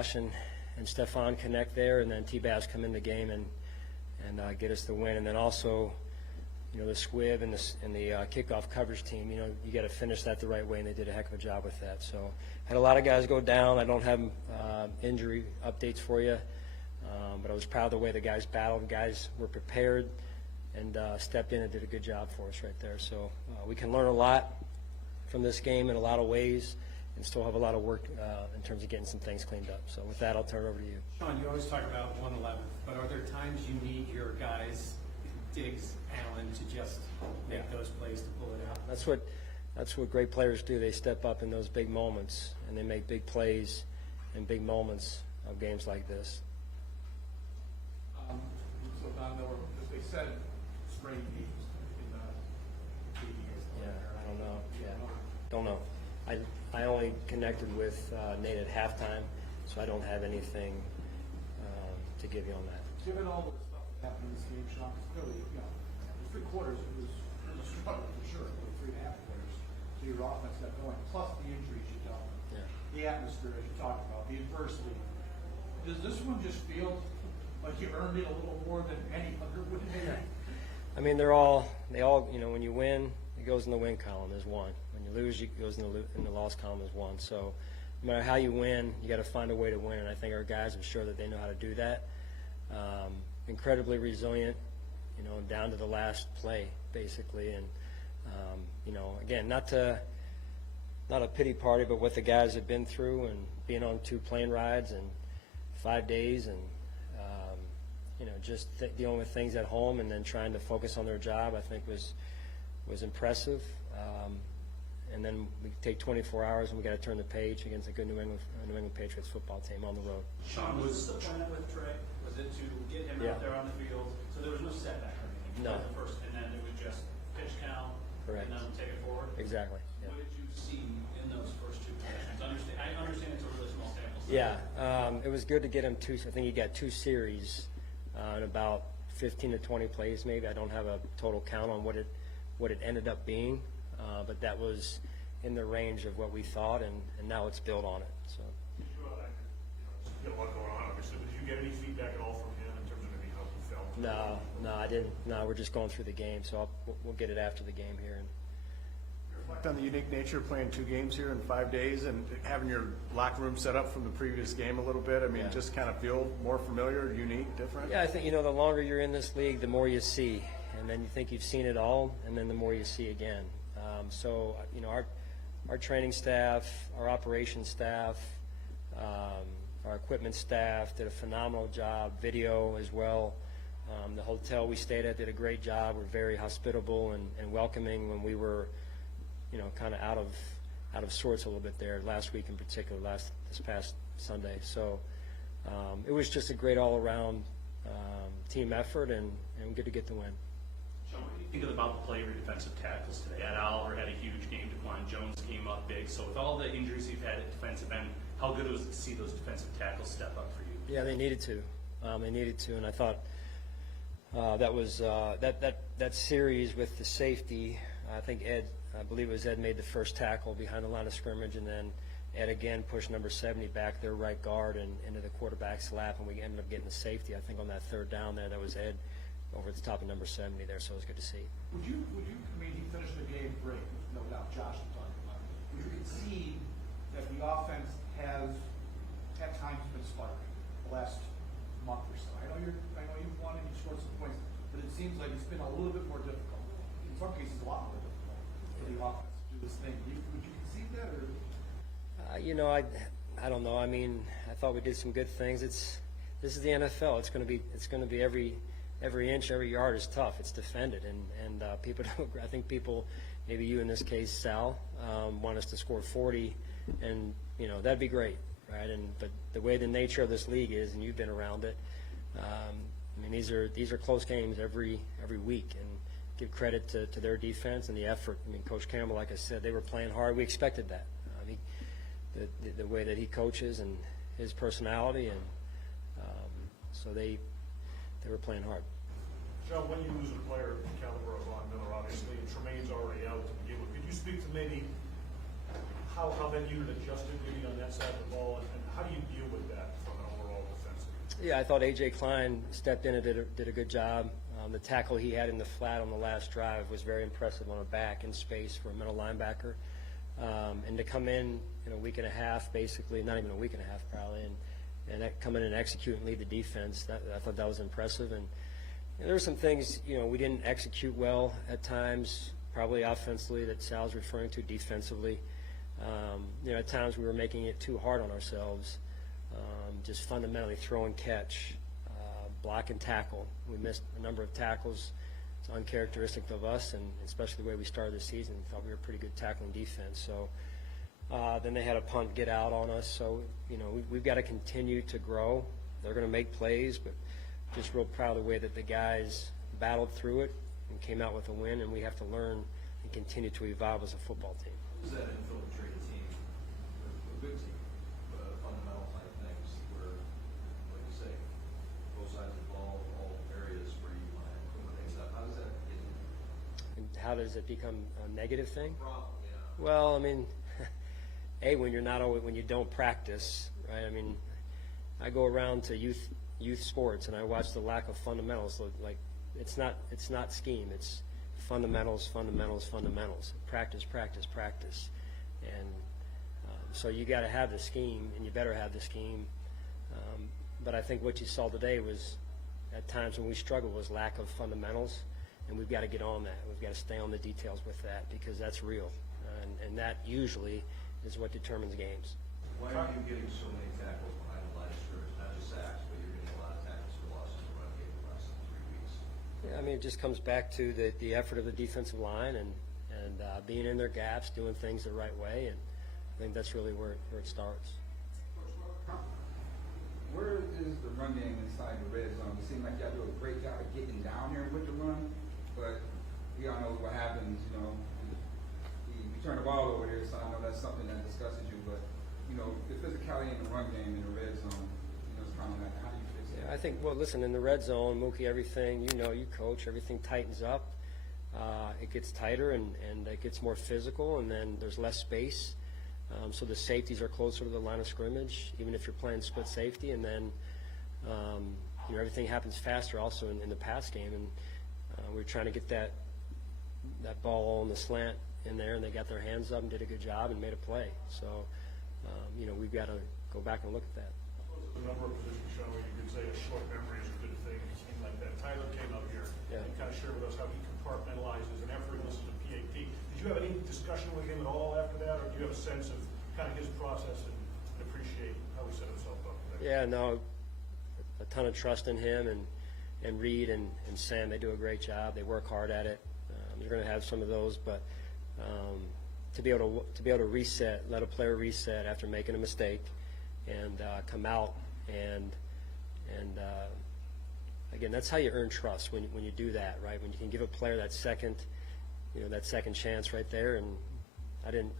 Josh and Stefan connect there, and then T-Bass come in the game and get us the win. And then also, you know, the squib and the kickoff coverage team, you know, you got to finish that the right way, and they did a heck of a job with that. So had a lot of guys go down. I don't have injury updates for you, but I was proud of the way the guys battled. Guys were prepared and stepped in and did a good job for us right there. So we can learn a lot from this game in a lot of ways and still have a lot of work in terms of getting some things cleaned up. So with that, I'll turn it over to you. Sean, you always talk about 111, but are there times you need your guys, Diggs, Allen, to just make those plays to pull it out? That's what great players do. They step up in those big moments, and they make big plays in big moments of games like this. So Don Miller, as they said, sprained knees in the Yeah, I don't know. Yeah, don't know. I only connected with Nate at halftime, so I don't have anything to give you on that. Given all the stuff that happened in this game, Sean, it's really, you know, the 3 quarters it was a struggle for sure, but 3.5 quarters. So your offense got going, plus the injuries you dealt with, the atmosphere as you talked about, the adversity. Does this one just feel like you earned it a little more than any other would have? I mean, they all, you know, when you win, it goes in the win column as 1. When you lose, it goes in the loss column as 1. So no matter how you win, you got to find a way to win, and I think our guys are sure that they know how to do that. Incredibly resilient, you know, down to the last play, basically. And, you know, again, not a pity party, but what the guys have been through and being on 2 plane rides and 5 days and, you know, just dealing with things at home and then trying to focus on their job, I think was impressive. And then we take 24 hours and we got to turn the page against a good New England Patriots football team on the road. Sean, was the plan with Trey? Was it to get him out there on the field? So there was no setback or anything? No. The first, and then it was just pitch count. Correct. And then take it forward? Exactly. Yeah. What did you see in those first 2 possessions? I understand it's a really small sample size. Yeah, it was good to get him 2. I think he got 2 series in about 15 to 20 plays, maybe. I don't have a total count on what it ended up being, but that was in the range of what we thought, and now it's built on it. So. Well, you got a lot going on, obviously. But did you get any feedback at all from him in terms of maybe how he felt? No, I didn't. No, we're just going through the game, so we'll get it after the game here. Reflect on the unique nature of playing 2 games here in 5 days and having your locker room set up from the previous game a little bit. I mean, just kind of feel more familiar, unique, different. Yeah, I think, you know, the longer you're in this league, the more you see, and then you think you've seen it all, and then the more you see again. So, you know, our training staff, our operations staff, our equipment staff did a phenomenal job. Video as well. The hotel we stayed at did a great job. We're very hospitable and welcoming when we were, you know, kind of out of sorts a little bit there last week in particular, this past Sunday. So it was just a great all-around team effort, and good to get the win. Sean, what do you think about the play of your defensive tackles today? Ed Oliver had a huge game. DeQuan Jones came up big. So with all the injuries you've had at defensive end, how good was it to see those defensive tackles step up for you? Yeah, they needed to. And I thought that was that series with the safety. I think I believe it was Ed made the first tackle behind the line of scrimmage, and then Ed again pushed number 70 back their right guard and into the quarterback's lap, and we ended up getting the safety. I think on that 3rd down there, that was Ed over at the top of number 70 there, so it was good to see. Would you, I mean, he finished the game great, no doubt, Josh was talking about it. Would you concede that the offense has, at times, been sputtering the last month or so? I know you've won and you've scored some points, but it seems like it's been a little bit more difficult. In some cases, a lot more difficult for the offense to do this thing. Would you concede that, or? You know, I don't know. I mean, I thought we did some good things. This is the NFL. It's going to be every inch, every yard is tough. It's defended, and people don't. I think people, maybe you in this case, Sal, want us to score 40, and you know that'd be great, right? But the way the nature of this league is, and you've been around it, I mean these are close games every week, and give credit to their defense and the effort. I mean, Coach Campbell, like I said, they were playing hard. We expected that. The way that he coaches and his personality, and so they were playing hard. John, when you lose a player of the caliber of Von Miller, obviously, and Tremaine's already out to begin with, could you speak to maybe how that unit adjusted maybe on that side of the ball, and how do you deal with that? Yeah, I thought A.J. Klein stepped in and did a good job. The tackle he had in the flat on the last drive was very impressive on a back in space for a middle linebacker. And to come in a week and a half, basically, not even a week and a half probably, and come in and execute and lead the defense, I thought that was impressive. And there were some things, we didn't execute well at times, probably offensively that Sal's referring to, defensively. At times we were making it too hard on ourselves, just fundamentally throw and catch, block and tackle. We missed a number of tackles. It's uncharacteristic of us, and especially the way we started the season. We thought we were a pretty good tackling defense. So then they had a punt get out on us. So, we've got to continue to grow. They're going to make plays, but just real proud of the way that the guys battled through it and came out with a win, and we have to learn and continue to evolve as a football team. Is that infiltrated team, a good team, fundamental type things where, like you say, both sides of the ball, all areas where you want to put things up? How does that get in? And how does it become a negative thing? Problem, yeah. Well, when you don't practice, right? I go around to youth sports and I watch the lack of fundamentals. Like it's not scheme. It's fundamentals. Practice. And so you got to have the scheme, and you better have the scheme. But I think what you saw today was, at times when we struggled, was lack of fundamentals, and we've got to get on that. We've got to stay on the details with that, because that's real, and that usually is what determines games. Why are you getting so many tackles behind the line of scrimmage? Not just sacks, but you're getting a lot of tackles for losses in the run game the last 3 weeks. Yeah, it just comes back to the effort of the defensive line and being in their gaps, doing things the right way, and I think that's really where it starts. Where is the run game inside the red zone? It seems like y'all do a great job of getting down there with the run, but we all know what happens, we turn the ball over here, so I know that's something that discusses you, but, the physicality in the run game in the red zone, it's kind of like, how do you fix that? Yeah, I think, listen, in the red zone, Mookie, everything, you coach, everything tightens up. It gets tighter and it gets more physical, and then there's less space. So the safeties are closer to the line of scrimmage, even if you're playing split safety, and then everything happens faster also in the pass game. And we're trying to get that ball on the slant in there, and they got their hands up and did a good job and made a play. So we've got to go back and look at that. The number of positions, Sean, where you could say a short memory is a good thing, it seemed like that. Tyler came up here and kind of shared with us how he compartmentalizes an effort. This is a PAT. Did you have any discussion with him at all after that, or do you have a sense of kind of his process and appreciate how he set himself up? Yeah, no, a ton of trust in him, and Reed and Sam, they do a great job. They work hard at it. You're going to have some of those, but to be able to reset, let a player reset after making a mistake, and come out and again, that's how you earn trust, when you do that, right? When you can give a player that second chance right there, and I didn't